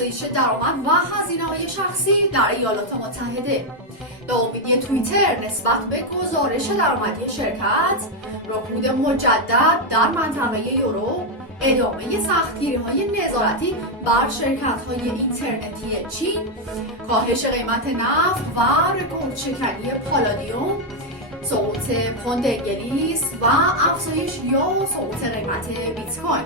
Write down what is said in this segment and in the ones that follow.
افزایش درآمد و هزینه‌های شخصی در ایالات متحده، داومینی توییتر نسبت به گزارش درآمدی شرکت، رکود مجدد در منطقه یورو، ادامه سختگیری‌های نظارتی بر شرکت‌های اینترنتی چین، کاهش قیمت نفت و رکورد شکنی پالادیوم، سقوط پوند انگلیس و افزایش یا سقوط قیمت بیت کوین.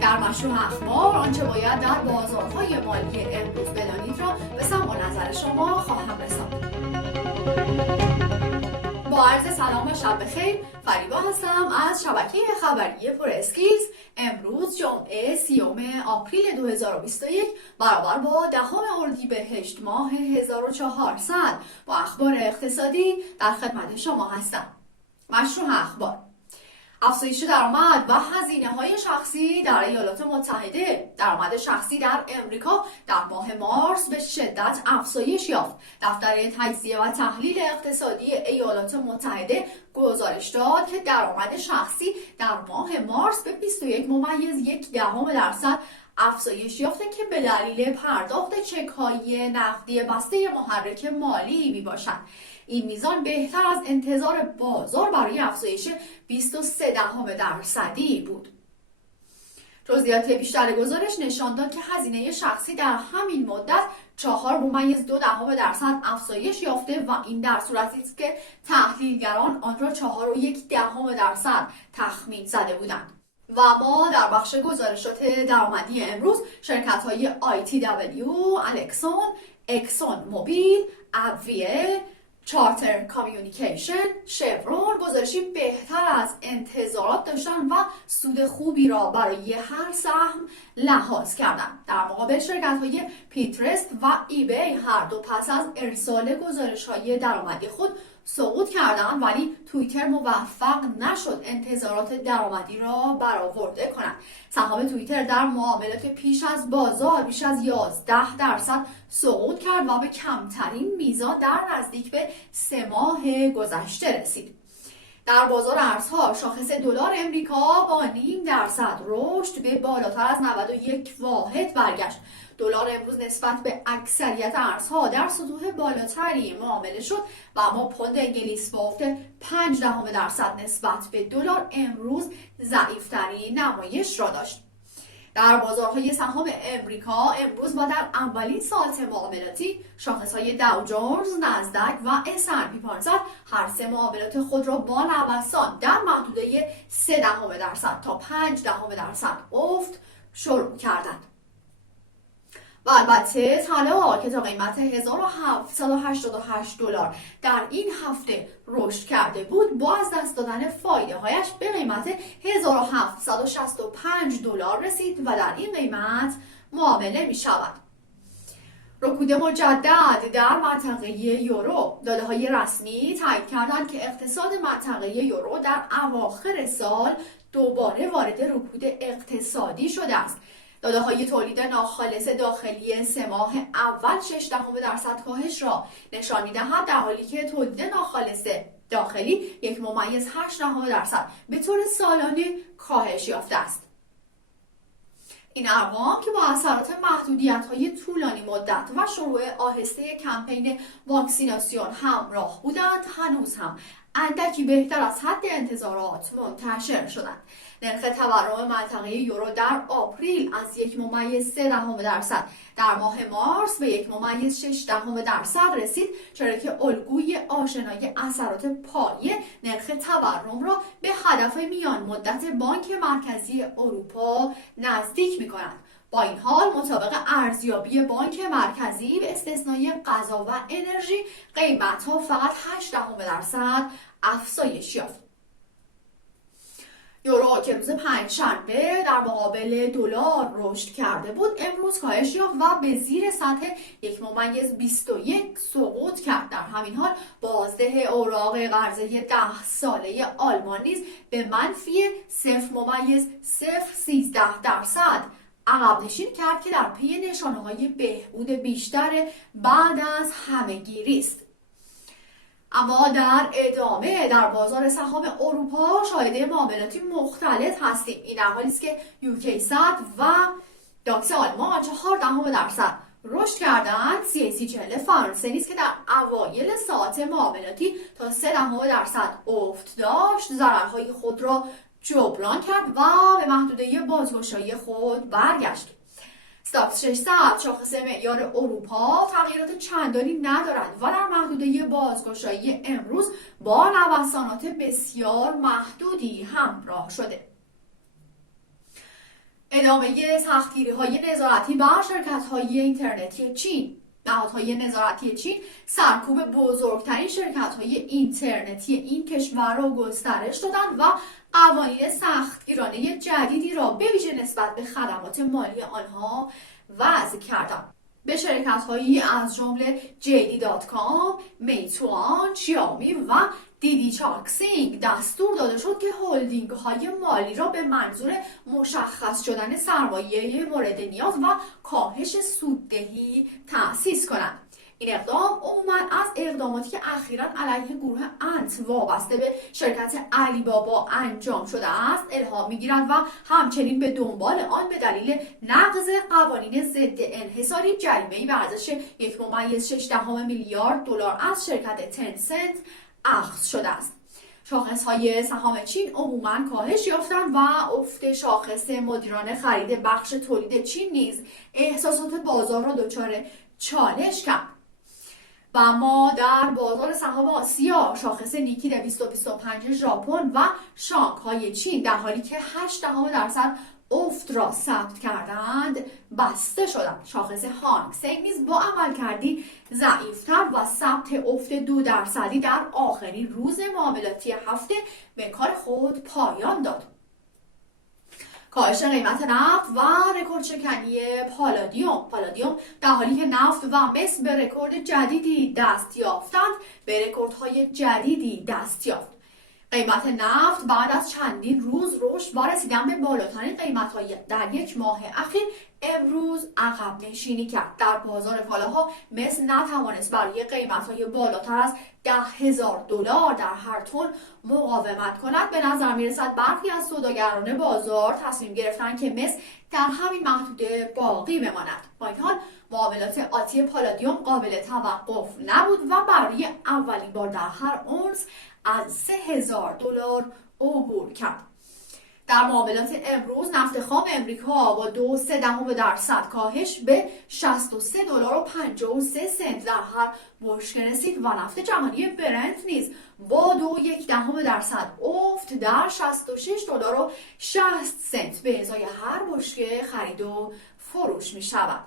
در مشروع اخبار آنچه باید در بازارهای مالی امروز بدانید را به سمع نظر شما خواهم رساند. با عرض سلام و شب بخیر، فریبا هستم از شبکه خبری پراسکیز. امروز جمعه 30 آپریل 2021 برابر با 10 اردیبهشت ماه 1400 با اخبار اقتصادی در خدمت شما هستم. مشروع اخبار: افزایش درآمد و هزینه‌های شخصی در ایالات متحده. درآمد شخصی در امریکا در ماه مارس به شدت افزایش یافت. دفتر تجزیه و تحلیل اقتصادی ایالات متحده گزارش داد که درآمد شخصی در ماه مارس به 21.1% افزایش یافته که به دلیل پرداخت چک‌های نقدی بسته محرک مالی میباشد. این میزان بهتر از انتظار بازار برای افزایش 23% بود. جزئیات بیشتر گزارش نشان داد که هزینه شخصی در همین مدت 4.2% افزایش یافته و این در صورتی است که تحلیلگران آن را 4.1% تخمین زده بودند. و ما در بخش گزارشات درآمدی امروز شرکت‌های ITW، الکسون، اکسون موبیل، ابویه، چارتر کامیونیکیشن، شفرون گزارشی بهتر از انتظارات داشتند و سود خوبی را برای هر سهم لحاظ کردند. در مقابل شرکت‌های پینترست و ایبی هر دو پس از ارسال گزارش‌های درآمدی خود سقوط کردند، ولی توییتر موفق نشد انتظارات درآمدی را برآورده کند. سهام توییتر در معاملات پیش از بازار بیش از 11% سقوط کرد و به کمترین میزان در نزدیک به 3 ماه گذشته رسید. در بازار ارزها شاخص دلار امریکا با 0.5% رشد به بالاتر از 91 واحد برگشت. دلار امروز نسبت به اکثریت ارزها در سطوح بالاتری معامله شد و اما پوند انگلیس با افت 0.5% نسبت به دلار امروز ضعیفترین نمایش را داشت. در بازارهای سهام امریکا امروز و در اولین ساعت معاملاتی شاخص‌های داو جونز، نزدک و S&P 500 هر سه معاملات خود را با نوسان در محدوده 0.3% تا 0.5% افت شروع کردند. و البته طلا که تا قیمت 1788 دلار در این هفته رشد کرده بود، با از دست دادن فایده هایش به قیمت 1765 دلار رسید و در این قیمت معامله می شود. رکود مجدد در منطقه یورو. داده های رسمی تایید کردند که اقتصاد منطقه یورو در اواخر سال دوباره وارد رکود اقتصادی شده است. داده های تولید ناخالص داخلی 3 ماه اول 0.6% کاهش را نشان می‌دهد، در حالی که تولید ناخالص داخلی 1.8% به طور سالانه کاهش یافته است. این ارقام که با اثرات محدودیت‌های طولانی مدت و شروع آهسته کمپین واکسیناسیون همراه بودند، هنوز هم اندکی بهتر از حد انتظارات منتشر شدند. نرخ تورم منطقه یورو در آپریل از 1.3% در ماه مارس به 1.6% رسید، چرا که الگوی آشنای اثرات پایه نرخ تورم را به هدف میان مدت بانک مرکزی اروپا نزدیک می‌کند. با این حال مطابق ارزیابی بانک مرکزی به استثنای غذا و انرژی، قیمت‌ها فقط 0.8% افزایش یافت. یورو که روز پنجشنبه در مقابل دلار رشد کرده بود، امروز کاهش یافت و به زیر سطح 1.21 سقوط کرد. در همین حال بازده اوراق قرضه 10 ساله آلمان نیز به منفی 0.013% عقب نشین کرد که در پی نشانه‌های بهبود بیشتر بعد از همه‌گیری است. اما در ادامه در بازار سهام اروپا شاهد معاملاتی مختلط هستیم. این در حالی است که UK 100 و داکس آلمان 4% رشد کردن. CAC 40 فرانسه نیز که در اوایل ساعات معاملاتی تا 0.3% افت داشت ضررهای خود را جبران کرد و به محدوده بازگشایی خود برگشت. استاکس 600 شاخص معیار اروپا تغییرات چندانی ندارد و در محدوده بازگشایی امروز با نوسانات بسیار محدودی همراه شده. ادامه سختگیری‌های نظارتی بر شرکت‌های اینترنتی چین. نهادهای نظارتی چین سرکوب بزرگترین شرکت‌های اینترنتی این کشور را گسترش دادند و قوانین سختگیرانه جدیدی را به ویژه نسبت به خدمات مالی آنها وضع کردند. به شرکت‌هایی از جمله JD.com، میتوان، شیائومی و دیدی چاکسینگ دستور داده شد که هلدینگ‌های مالی را به منظور مشخص شدن سرمایه مورد نیاز و کاهش سوددهی تأسیس کنند. این اقدام عموماً از اقداماتی که اخیراً علیه گروه انت وابسته به شرکت علی بابا انجام شده است الهام می‌گیرد و همچنین به دنبال آن به دلیل نقض قوانین ضد انحصاری جریمه‌ای به ارزش 1.6 میلیارد دلار از شرکت تنسنت اخذ شده است. شاخص‌های سهام چین عموماً کاهش یافتند و افت شاخص مدیران خرید بخش تولید چین نیز احساسات بازار را دچار چالش کرد. و ما در بازار سهام آسیا شاخص نیکی 225 ژاپن و شانگهای چین در حالی که 0.8% افت را ثبت کردند بسته شدند. شاخص هانگ سنگ نیز با عملکردی ضعیفتر و ثبت افت 2% در آخرین روز معاملاتی هفته به کار خود پایان داد. کاهش قیمت نفت و رکورد شکنی پالادیوم در حالی که نفت و مس به رکورد جدیدی دست یافتند به رکوردهای جدیدی دست یافت. قیمت نفت بعد از چندین روز رشد و رسیدن به بالاترین قیمت‌های در یک ماه اخیر امروز عقب نشینی کرد. در بازار کالاها مس نتوانست برای قیمت‌های بالاتر از $10,000 در هر تن مقاومت کند. به نظر می‌رسد برخی از سوداگران بازار تصمیم گرفتند که مس در همین محدوده باقی بماند. با این حال معاملات آتی پالادیوم قابل توقف نبود و برای اولین بار در هر اونس از $3,000 عبور کرد. در معاملات امروز نفت خام امریکا با 2.3% کاهش به $63.53 در هر بشکه رسید و نفت جهانی برنت نیز با 2.1% افت در $66.60 به ازای هر بشکه خرید و فروش می شود.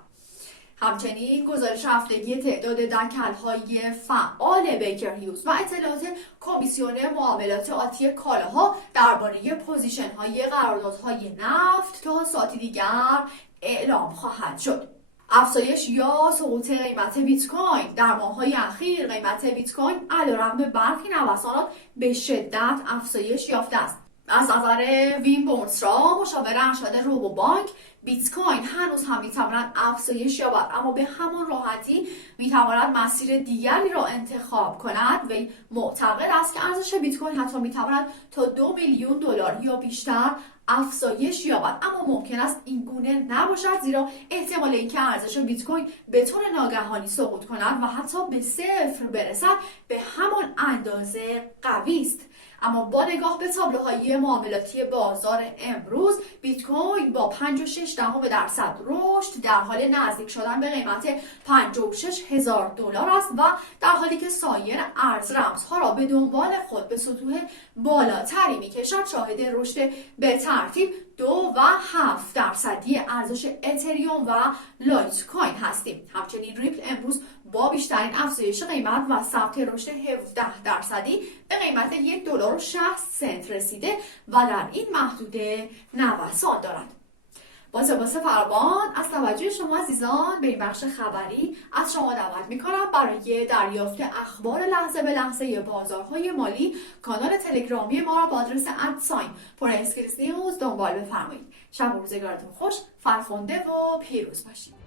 همچنین گزارش هفتگی تعداد دکل‌های فعال بیکر هیوز و اطلاعات کمیسیون معاملات آتی کالاها درباره پوزیشن‌های قراردادهای نفت تا ساعتی دیگر اعلام خواهد شد. افزایش یا سقوط قیمت بیت کوین در ماه‌های اخیر قیمت بیت کوین علیرغم برخی نوسانات به شدت افزایش یافته است. از نظر وین بورنسرا مشاور ارشد روبوبانک بیت کوین هنوز هم میتواند افزایش یابد اما به همان راحتی میتواند مسیر دیگری را انتخاب کند. وی معتقد است که ارزش بیت کوین حتی میتواند تا $2 میلیون یا بیشتر افزایش یابد اما ممکن است این گونه نباشد زیرا احتمال اینکه ارزش بیت کوین به طور ناگهانی سقوط کند و حتی به صفر برسد به همان اندازه قوی است. اما با نگاه به تابلوهای معاملاتی بازار امروز بیت کوین با 5.6% رشد در حال نزدیک شدن به قیمت $56,000 است و در حالی که سایر ارز رمزها را به دنبال خود به سطوح بالاتری می‌کشد شاهد رشد به ترتیب 2.7% ارزش اتریوم و لایت کوین هستیم. همچنین ریپل امروز با بیشترین افزایش قیمت و ثبت رشد 17% به قیمت $1.60 رسیده و در این محدوده نوسان دارد. با سپاس فراوان از توجه شما عزیزان به این بخش خبری از شما دعوت می‌کنم برای دریافت اخبار لحظه به لحظه بازارهای مالی کانال تلگرامی ما را با آدرس @پراسکریپت نیوز دنبال بفرمایید. شب و روزگارتون خوش، فرخنده و پیروز باشید.